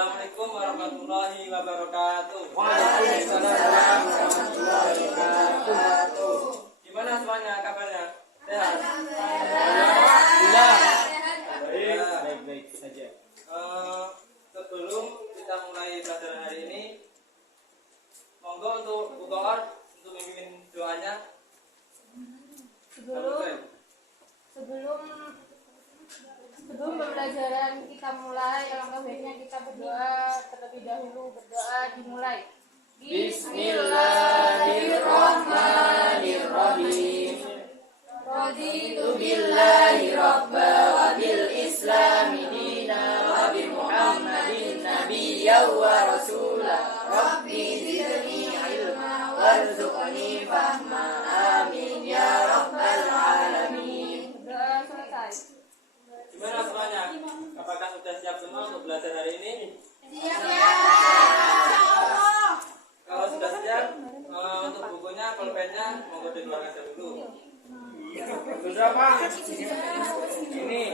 Assalamualaikum warahmatullahi wabarakatuh. Waalaikumsalam warahmatullahi wabarakatuh. Gimana semuanya kabarnya? Sehat? Alhamdulillah. Baik saja. Sebelum kita mulai pelajaran hari ini, monggo untuk Bu Koor untuk memimpin doanya. Sebelum pembelajaran kita mulai, alangkah baiknya kita berdoa terlebih dahulu. Berdoa dimulai. Bismillahirrahmanirrahim. Raditu billahi rabba wa bil islami dina wa bi Muhammadin nabiyyan wa rasula. Rabbi zidni ilma warzuqni fahma. Amin ya rabbal alamin. Berdoa selesai. Gimana semuanya? Apakah sudah siap semua untuk belajar hari ini? Kalau sudah siap, untuk bukunya, pulpennya, monggo dikeluarkan dulu. Sudah Pak. Ini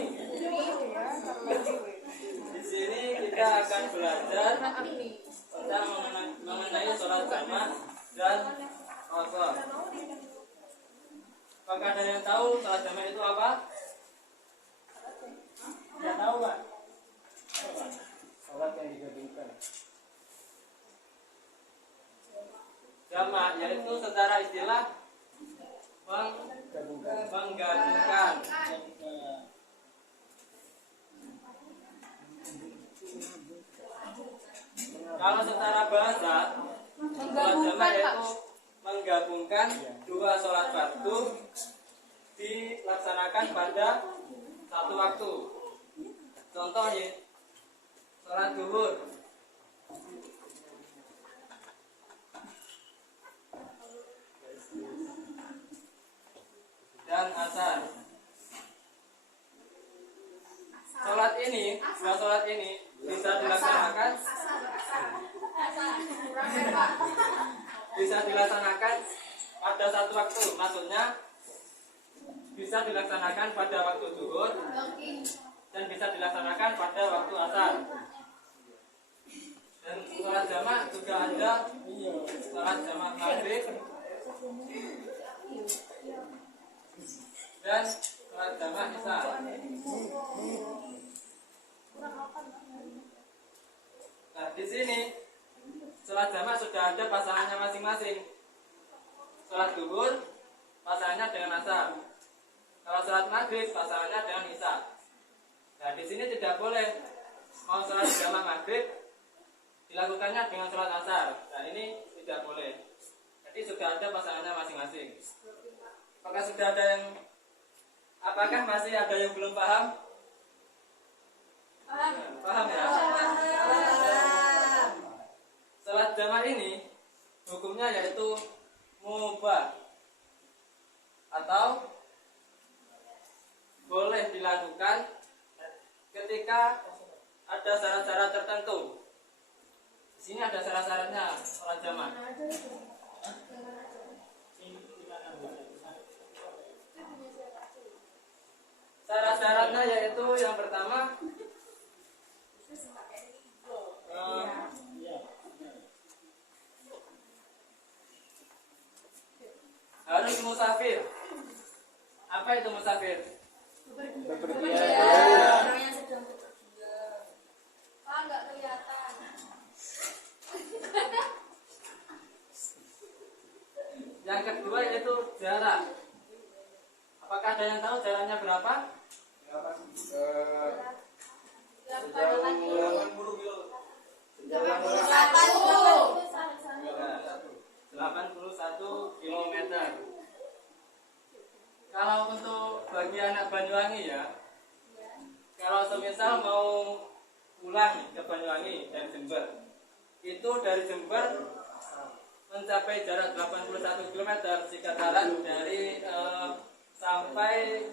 di sini kita akan belajar tentang mengenai sholat jamaah dan qadha. Apakah ada yang tahu sholat jamaah itu apa? Tidak tahu, Pak. Salat yang digabungkan. Jamaah yaitu secara istilah menggabungkan. Kalau secara bahasa, sholat jamaah yaitu menggabungkan dua sholat fardu dilaksanakan pada satu waktu. Contohnya sholat zuhur dan asar. Sholat ini, dua sholat ini bisa dilaksanakan pada satu waktu. Maksudnya bisa dilaksanakan pada waktu zuhur dan bisa dilaksanakan pada waktu asar. Dan sholat jamaah juga ada sholat jamaah maghrib dan sholat jamaah isya. Nah, di sini sholat jamaah sudah ada pasangannya masing-masing. Sholat zuhur pasangannya dengan asar. Kalau sholat maghrib pasangannya dengan isya. Nah, di sini tidak boleh mau sholat jamaah maghrib dilakukannya dengan sholat asar. Nah, ini tidak boleh. Jadi sudah ada pasangannya masing-masing. Apakah masih ada yang belum paham? Paham ya? Sholat jamaah ini hukumnya yaitu mubah atau boleh dilakukan ketika ada syarat-syarat tertentu. Di sini ada syarat-syaratnya sholat jamaah. Syarat-syaratnya yaitu yang pertama harus musafir. Apa itu musafir? Enggak kelihatan. Yang kedua yaitu jarak. Apakah ada yang tahu jaraknya berapa? 81 km. Kalau untuk bagi anak Banyuwangi ya, kalau semisal mau pulang ke Banyuwangi dari Jember, itu dari Jember mencapai jarak 81 km jika jalan dari sampai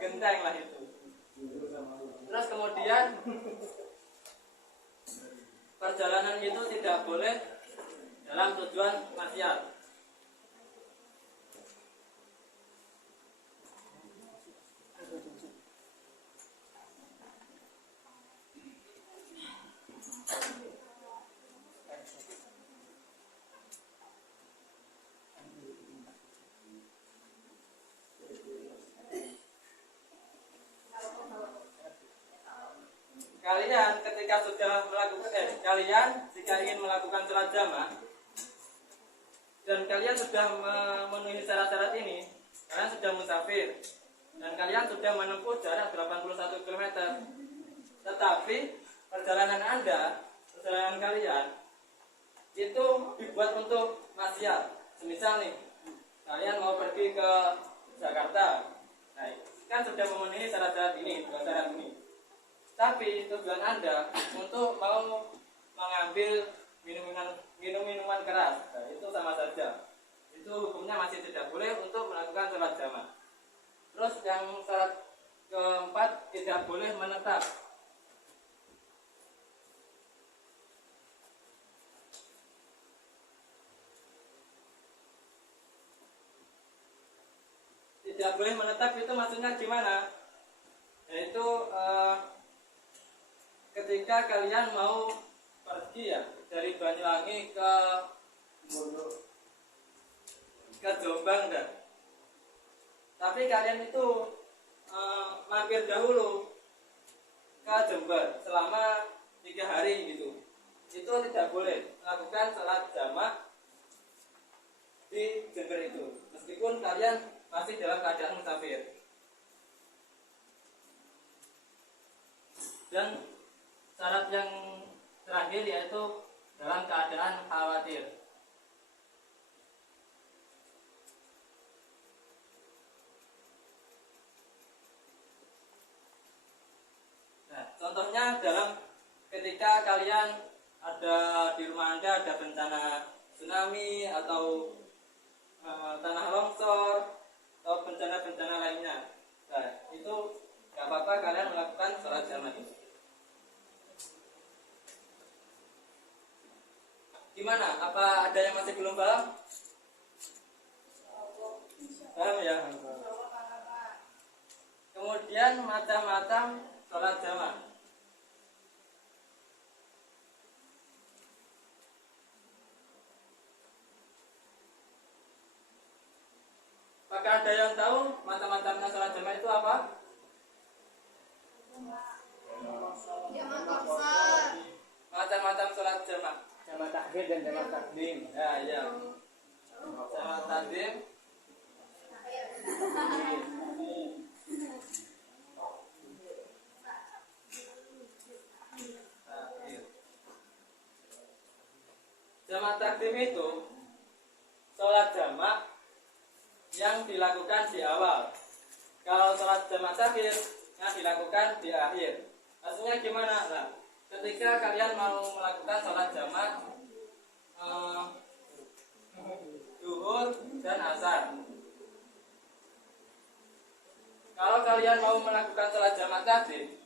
Genteng lah itu. Terus kemudian perjalanan itu tidak boleh dalam tujuan maksiat. kalian ketika sudah melakukan kalian jika ingin melakukan sholat jamaah dan kalian sudah memenuhi syarat-syarat ini, kalian sudah musafir dan kalian sudah menempuh jarak 81 km. Tetapi perjalanan kalian itu dibuat untuk maksiat. Semisal nih, kalian mau pergi ke Jakarta, nah, kan sudah memenuhi syarat-syarat ini, dua syarat ini. Tapi tujuan Anda untuk mau mengambil minuman keras, nah, itu sama saja. Itu hukumnya masih tidak boleh untuk melakukan sholat jamaah. Terus yang syarat keempat, tidak boleh menetap. Tidak boleh menetap itu maksudnya gimana? Yaitu ketika kalian mau pergi ya dari Banyuwangi ke Jombang dah. Tapi kalian itu mampir dahulu ke Jember selama 3 hari gitu. Itu tidak boleh melakukan sholat jamaah di Jember itu, meskipun kalian masih dalam keadaan musafir. Dan syarat yang terakhir yaitu dalam keadaan khawatir. Nah, contohnya dalam ketika kalian ada di rumah Anda ada bencana tsunami atau tanah longsor atau bencana-bencana lainnya. Nah, itu gak apa-apa kalian melakukan sholat jamaah ini. Gimana? Apa ada yang masih belum paham? Paham ya? Kemudian macam-macam sholat jamaah. Apakah ada yang tahu macam-macamnya sholat jamaah itu apa? Macam-macam sholat jamaah. Jamaah takbir dan jamaah takdim. Ya, iya. Jamaah takdim. Jamaah takdim itu sholat jamaah yang dilakukan di awal. Kalau sholat jamaah takhir yang dilakukan di akhir. Maksudnya gimana? Nah, ketika kalian mau melakukan sholat jamaah zuhur dan asar. Kalau kalian mau melakukan sholat jamaah takhir,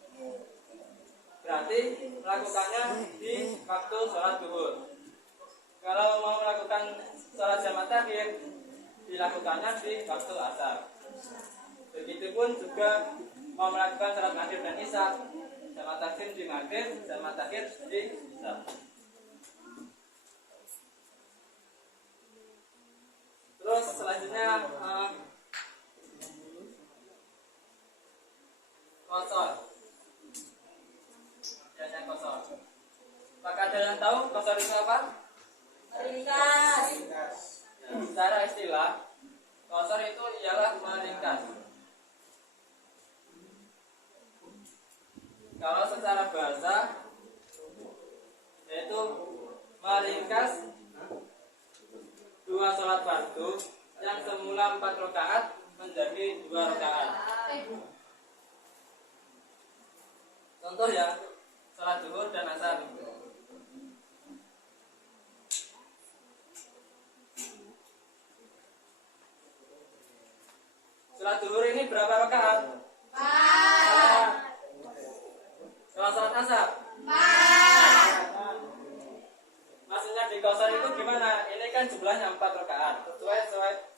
berarti melakukannya di waktu sholat zuhur. Kalau mau melakukan sholat jamaah takhir, dilakukannya di waktu asar. Begitupun juga mau melakukan sholat maghrib dan isya, jamaah takhir di maghrib, jamaah takhir di isya. Terus selanjutnya qasar. Yang qasar. Apakah ada yang tahu qasar itu apa? Ringkas. Secara istilah, qasar itu ialah meringkas. Kalau secara bahasa, yaitu meringkas 2 sholat fardu yang semula 4 rakaat menjadi 2 rakaat. Contoh ya, sholat zuhur dan asar. Sholat zuhur ini berapa rakaat? 4. Kalau sholat asar? 4. Maksudnya di qasar itu gimana? Ini kan jumlahnya 4 rakaat.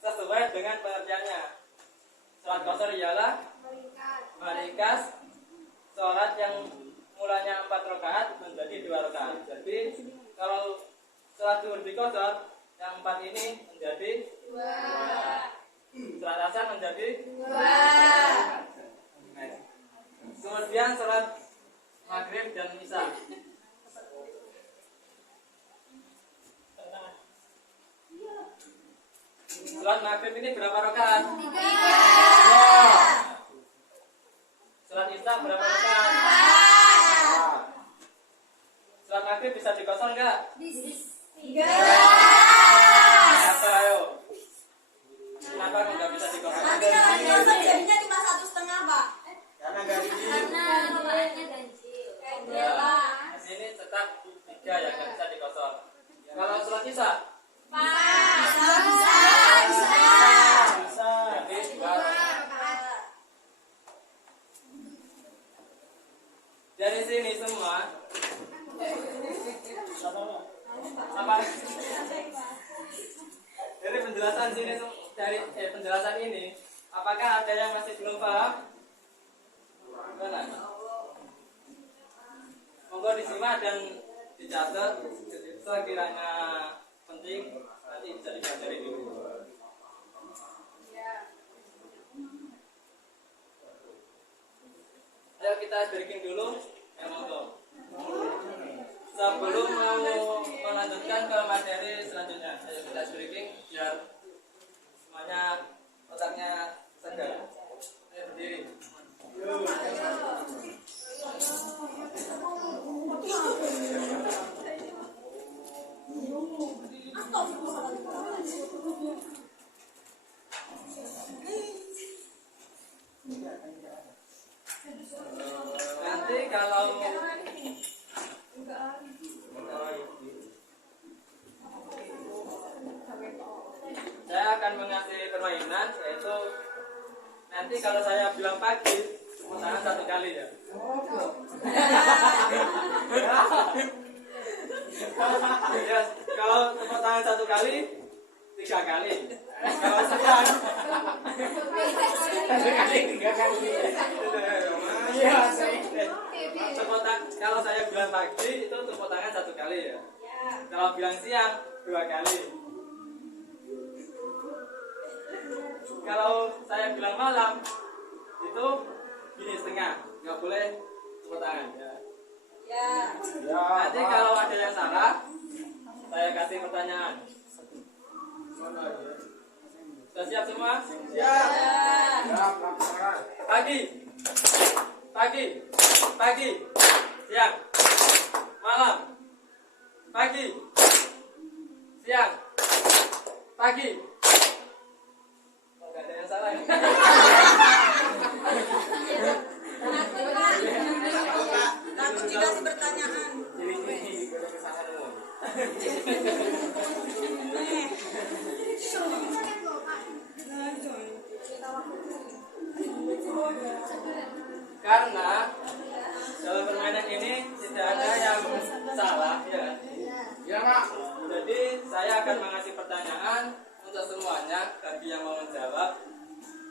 Sesuai dengan pengertiannya. Sholat qasar ialah meringkas sholat yang mulanya 4 rakaat menjadi 2 rakaat. Jadi kalau sholat zuhur di qasar, yang 4 ini menjadi 2. Sholat asar menjadi 2. Kemudian sholat maghrib dan maghrib ini berapa rakaat? 3. Sholat isya berapa rakaat? 4. Sholat maghrib bisa dikosor nggak? Bisa. Apa ayo? Kenapa nggak bisa dikosor? Nanti kalau dikosor jadinya cuma 1,5 Pak. Karena ganjil. Ya, di sini tetap 3 ya, nggak bisa dikosor. Kalau sholat isya? Bisa. Berarti 2. Dari sini semua apa? Dari penjelasan sini dari penjelasan ini, apakah ada yang masih belum paham? Mana? Monggo disimak dan dicatat sekiranya penting nanti bisa dipelajari dulu. Ayo kita breaking dulu. Ya monggo. Sebelum mau melanjutkan ke materi selanjutnya, ayo kita breaking biar semuanya otaknya segar. Ayo berdiri. Nanti kalau saya akan mengasih permainan, yaitu nanti kalau saya bilang pagi, tepuk tangan 1 kali ya. Ya, kalau tepuk tangan 1 kali, 3 kali. Kalau sekian, 3 kali. Iya, kalau saya bilang pagi itu tepuk tangan 1 kali ya. Kalau bilang siang 2 kali. Kalau saya bilang malam itu gini setengah, nggak boleh tepuk tangan ya. Nanti kalau ada yang salah, saya kasih pertanyaan. Sudah siap semua? Siap. Pagi, siang, malam, pagi, siang, pagi. Oh, nggak ada yang salah ya? Takut dikasih pertanyaan. Karena dalam permainan ini tidak ada yang salah ya. Ya, Pak. Jadi saya akan mengasih pertanyaan untuk semuanya. Bagi yang mau menjawab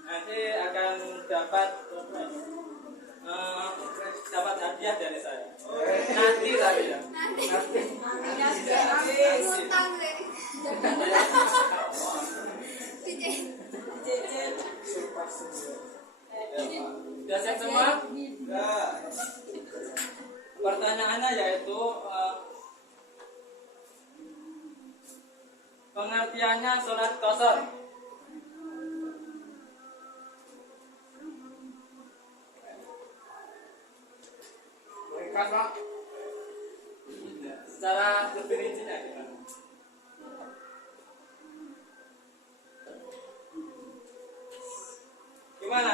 nanti akan dapat dapat hadiah dari saya. Nanti tapi ya. Sudah siap semua? Pertanyaannya yaitu pengertiannya sholat qashar. Ringkas, Pak. Secara lebih rincinya gimana? Gimana?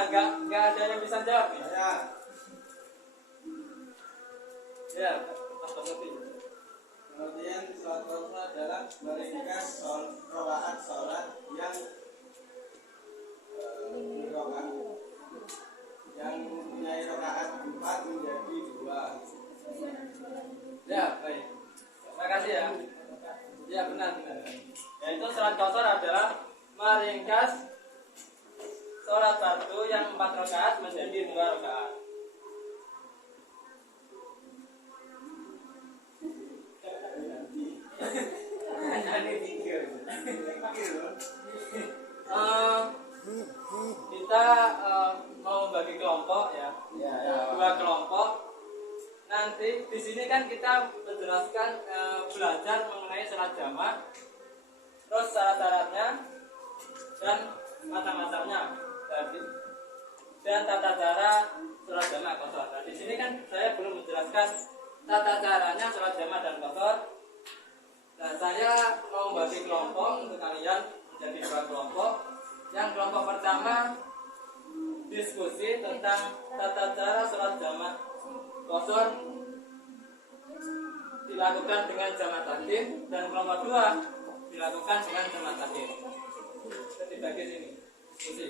Nggak ada yang bisa jawab nih? Ya, Mas Kosofi. Kemudian sholat qashar adalah meringkas rakaat sholat yang mempunyai rakaat 4 menjadi 2. Ya, baik. Terima kasih ya. Ya, benar. Yaitu sholat qashar adalah meringkas sholat fardu yang 4 rakaat menjadi 2 rakaat. Kita mau bagi kelompok ya, dua kelompok. Nanti di sini kan kita menjelaskan belajar mengenai sholat jamaah, terus syarat-syaratnya, dan macam-macamnya. Dan tata cara sholat jamak qasar. Nah, di sini kan saya belum menjelaskan tata caranya sholat jamak dan qasar. Nah, saya mau bagi kelompok untuk kalian menjadi 2 kelompok. Yang kelompok pertama diskusi tentang tata cara sholat jamak qasar dilakukan dengan jamak takdim, dan kelompok 2 dilakukan dengan jamak takdim. Jadi bagian ini diskusi.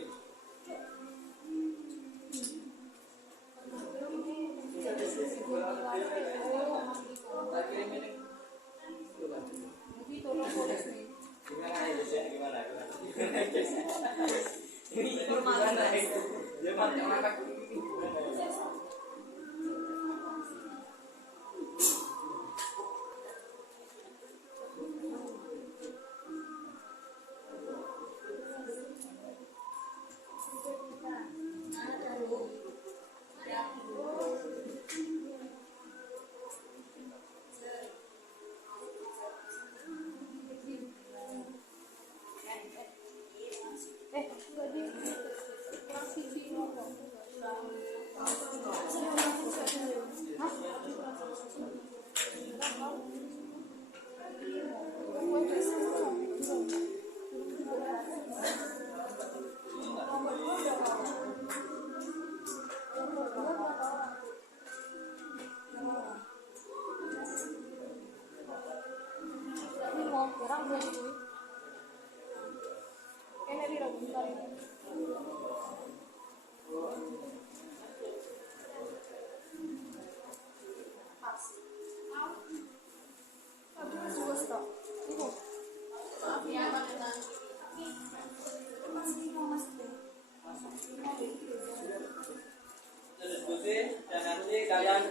Diskusi dan nanti kalian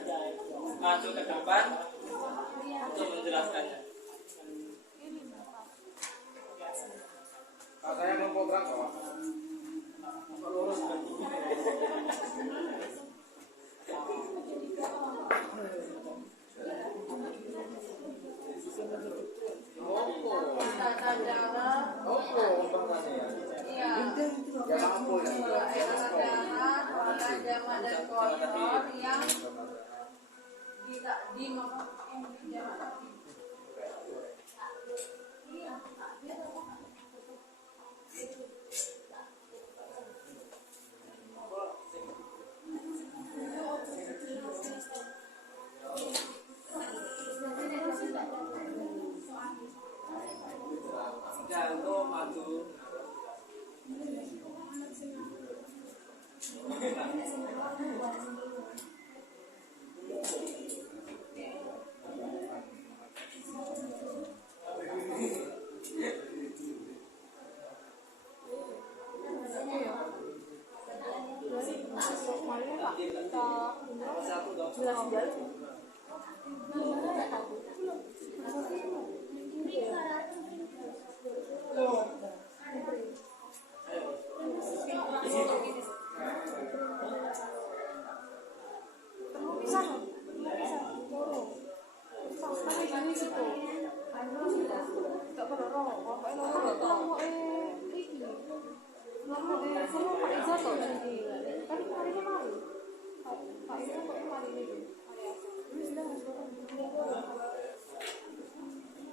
masuk ke depan untuk menjelaskannya. Saya mau program kok. Tata cara iya sholat jamak dan qasar yang ditakdim yang jamak takdim. Jangan maju.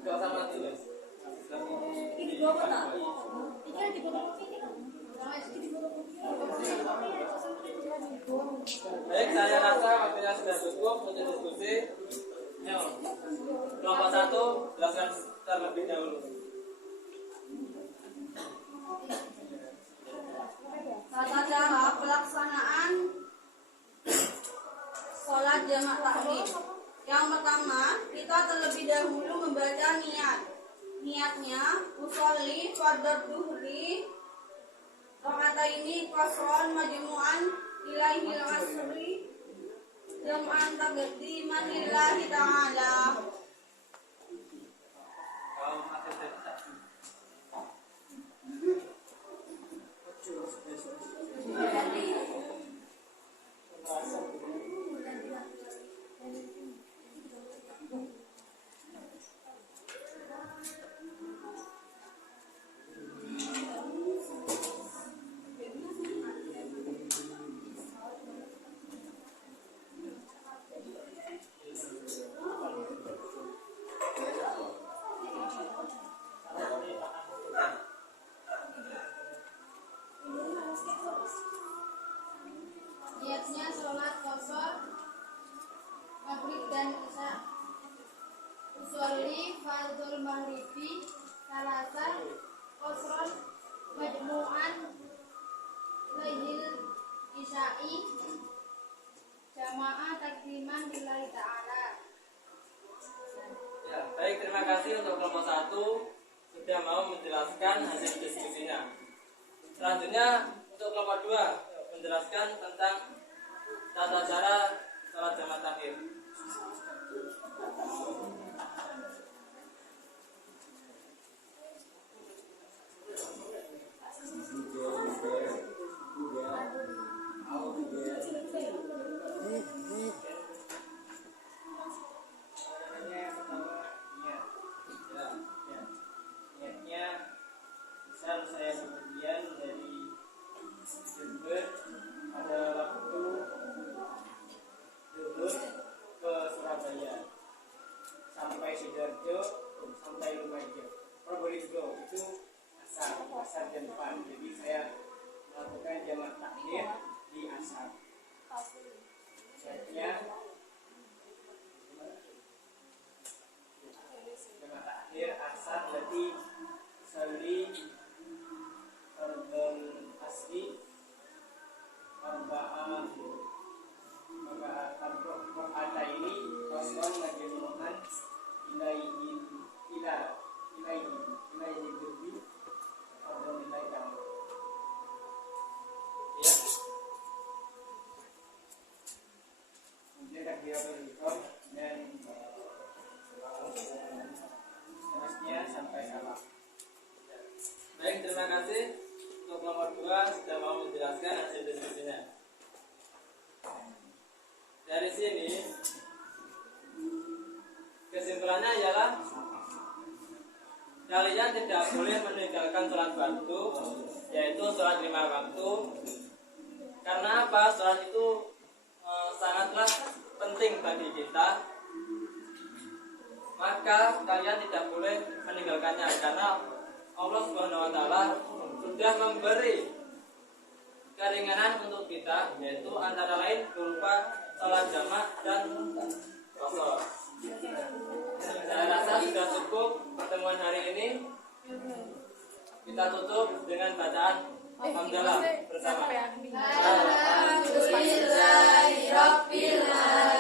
Gak usah mati guys. Baik, saya rasa waktunya sudah cukup untuk diskusi. Ayo, kelompok 1 jelaskan terlebih dahulu. Tata cara pelaksanaan sholat jamak takdim. Yang pertama, kita terlebih dahulu membaca niat. Niatnya, usolli fardhu dhuhri rakaataini qasran majmu'an ilaihil asri jam'an taqdiman lillahi ta'ala. maghribi salasan qasron majmu'an laihil isya'i jamaah takdiman lillahi ta'ala. Ya, baik, terima kasih untuk kelompok 1 sudah mau menjelaskan hasil diskusinya. Selanjutnya untuk kelompok 2 menjelaskan tentang tata cara sholat jamaah takhir. Niatnya misal saya bepergian dari Jember pada waktu Jember ke Surabaya sampai Sidoarjo sampai Lumajang Probolinggo itu asar jam 4. Jadi saya melakukan jamak takbir di asar. Niatnya jamak takbir asar berarti Sali Fardul Asri Arba'ah Arba'ah ini Koswan Majmu'an Ilaihi Dubi Fardul Ilaihi Ta'ala. Ya. Kemudian takbiratul ihram dan seterusnya sampai salam. Baik, terima kasih untuk kelompok 2 sudah mau menjelaskan hasil diskusinya. Dari sini kesimpulannya ialah kalian tidak boleh meninggalkan sholat fardu, yaitu sholat 5 waktu. Karena apa? Sholat itu sangatlah penting bagi kita. Maka kalian tidak boleh meninggalkannya karena Allah Subhanahu wa taala sudah memberi keringanan untuk kita, yaitu antara lain berupa sholat jamaah dan qasar. Saya rasa sudah cukup pertemuan hari ini. Kita tutup dengan bacaan hamdalah bersama. Alhamdulillahirabbil alamin.